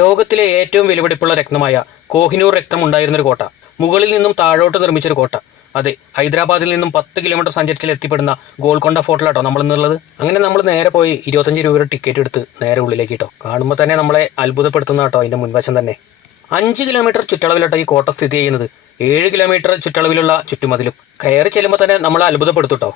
ലോകത്തിലെ ഏറ്റവും വിലപിടിപ്പുള്ള രത്നമായ കോഹിനൂർ രക്തം ഉണ്ടായിരുന്നൊരു കോട്ട. മുകളിൽ നിന്നും താഴോട്ട് നിർമ്മിച്ചൊരു കോട്ട. അതെ ഹൈദരാബാദിൽ നിന്നും പത്ത് കിലോമീറ്റർ സഞ്ചരിച്ചാൽ എത്തിപ്പെടുന്ന ഗോൾക്കൊണ്ട ഫോർട്ടിലാട്ടോ നമ്മൾ ഇന്നുള്ളത് അങ്ങനെ നമ്മൾ നേരെ പോയി ഇരുപത്തഞ്ച് രൂപയുടെ ടിക്കറ്റ് എടുത്ത് നേരെ ഉള്ളിലേക്ക് കേട്ടോ കാണുമ്പോൾ തന്നെ നമ്മളെ അത്ഭുതപ്പെടുത്തുന്ന കേട്ടോ അതിന്റെ മുൻവശം തന്നെ. അഞ്ച് കിലോമീറ്റർ ചുറ്റളവിലോട്ടോ ഈ കോട്ട സ്ഥിതി ചെയ്യുന്നത്. ഏഴ് കിലോമീറ്റർ ചുറ്റളവിലുള്ള ചുറ്റുമതിലും. കയറി ചെല്ലുമ്പോൾ തന്നെ നമ്മളെ അത്ഭുതപ്പെടുത്തും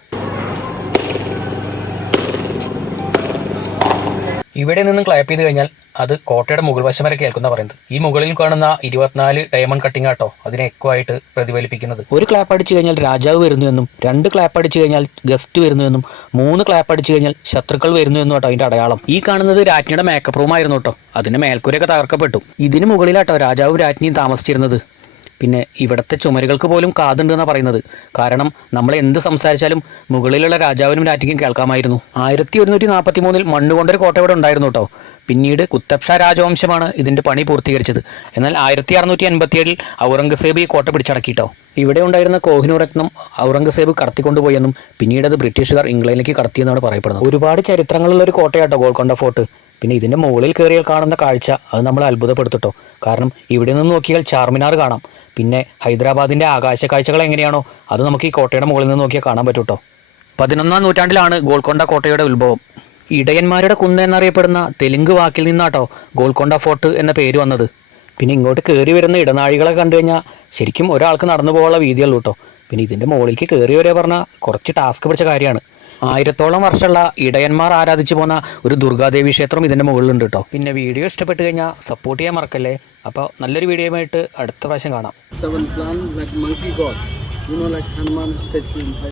ഇവിടെ നിന്നും ക്ലാപ്പ് ചെയ്ത് കഴിഞ്ഞാൽ അത് കോട്ടയുടെ മുകൾ വശം വരെ കേൾക്കുന്ന പറയുന്നത്. ഈ മുകളിൽ കാണുന്ന ഇരുപത്തിനാല് ഡയമണ്ട് കട്ടിംഗ് ആട്ടോ അതിനെ എക്കോ ആയിട്ട് പ്രതിഫലിപ്പിക്കുന്നത്. ഒരു ക്ലാപ്പ് അടിച്ചു കഴിഞ്ഞാൽ രാജാവ് വരുന്നു എന്നും രണ്ട് ക്ലാപ്പ് അടിച്ചു കഴിഞ്ഞാൽ ഗസ്റ്റ് വരുന്നു എന്നും മൂന്ന് ക്ലാപ്പ് അടിച്ചു കഴിഞ്ഞാൽ ശത്രുക്കൾ വരുന്നു എന്നും കേട്ടോ അതിന്റെ അടയാളം. ഈ കാണുന്നത് രാജ്ഞിയുടെ മേക്കപ്പ് റൂം ആയിരുന്നു കേട്ടോ. അതിന്റെ മേൽക്കൂരയൊക്കെ തകർക്കപ്പെട്ടു. ഇതിന് മുകളിലാട്ടോ രാജാവും രാജ്ഞിയും താമസിച്ചിരുന്നത്. പിന്നെ ഇവിടുത്തെ ചുമരുകൾക്ക് പോലും കാതുണ്ട് എന്നാണ് പറയുന്നത്. കാരണം നമ്മൾ എന്ത് സംസാരിച്ചാലും മുകളിലുള്ള രാജാവിനും രാറ്റിക്കും കേൾക്കാമായിരുന്നു. ആയിരത്തി ഒരുന്നൂറ്റി നാൽപ്പത്തി മൂന്നിൽ മണ്ണുകൊണ്ടൊരു കോട്ട ഇവിടെ ഉണ്ടായിരുന്നു കേട്ടോ പിന്നീട് കുത്തബ്ഷ രാജവംശമാണ് ഇതിന്റെ പണി പൂർത്തീകരിച്ചത്. എന്നാൽ ആയിരത്തി അറുന്നൂറ്റി അൻപത്തിയേഴിൽ ഔറംഗസേബ് ഈ കോട്ട പിടിച്ചടക്കിയിട്ടോ ഇവിടെ ഉണ്ടായിരുന്ന കോഹിനൂർ രത്നം ഔറംഗസേബ് കടത്തിക്കൊണ്ടുപോയെന്നും പിന്നീട് അത് ബ്രിട്ടീഷുകാർ ഇംഗ്ലണ്ടിലേക്ക് കടത്തിയെന്നാണ് പറയപ്പെടുന്നത്. ഒരുപാട് ചരിത്രങ്ങളുള്ള ഒരു കോട്ടയാട്ടോ ഗോൾക്കൊണ്ട ഫോർട്ട്. പിന്നെ ഇതിന്റെ മുകളിൽ കയറിയാൽ കാണുന്ന കാഴ്ച അത് നമ്മളെ അത്ഭുതപ്പെടുത്തിട്ടോ കാരണം ഇവിടെ നിന്ന് നോക്കിയാൽ ചാർമിനാർ കാണാം. പിന്നെ ഹൈദരാബാദിന്റെ ആകാശ കാഴ്ചകൾ എങ്ങനെയാണോ? അത് നമുക്ക് ഈ കോട്ടയുടെ മുകളിൽ നിന്ന് നോക്കിയാൽ കാണാൻ പറ്റൂട്ടോ. പതിനൊന്നാം നൂറ്റാണ്ടിലാണ് ഗോൾക്കൊണ്ട കോട്ടയുടെ ഉത്ഭവം. ഇടയന്മാരുടെ കുന്ന് എന്നറിയപ്പെടുന്ന തെലുങ്ക് വാക്കിൽ നിന്നാട്ടോ ഗോൾക്കൊണ്ട ഫോർട്ട് എന്ന പേര് വന്നത്. പിന്നെ ഇങ്ങോട്ട് കയറി വരുന്ന ഇടനാഴികളെ കണ്ടു കഴിഞ്ഞാൽ ശരിക്കും ഒരാൾക്ക് നടന്നു പോകാനുള്ള വീതിയുള്ളൂ കേട്ടോ പിന്നെ ഇതിന്റെ മുകളിലേക്ക് കയറി വരെ പറഞ്ഞാൽ കുറച്ച് ടാസ്ക് പിടിച്ച കാര്യമാണ്. ആയിരത്തോളം വർഷമുള്ള ഇടയന്മാർ ആരാധിച്ചു പോന്ന ഒരു ദുർഗാദേവി ക്ഷേത്രം ഇതിന്റെ മുകളിലുണ്ട് കേട്ടോ പിന്നെ വീഡിയോ ഇഷ്ടപ്പെട്ട് കഴിഞ്ഞാൽ സപ്പോർട്ട് ചെയ്യാൻ മറക്കല്ലേ? അപ്പോൾ നല്ലൊരു വീഡിയോയുമായിട്ട് അടുത്ത പ്രാവശ്യം കാണാം. Seven plan like monkey god. You know, like Hanuman statue.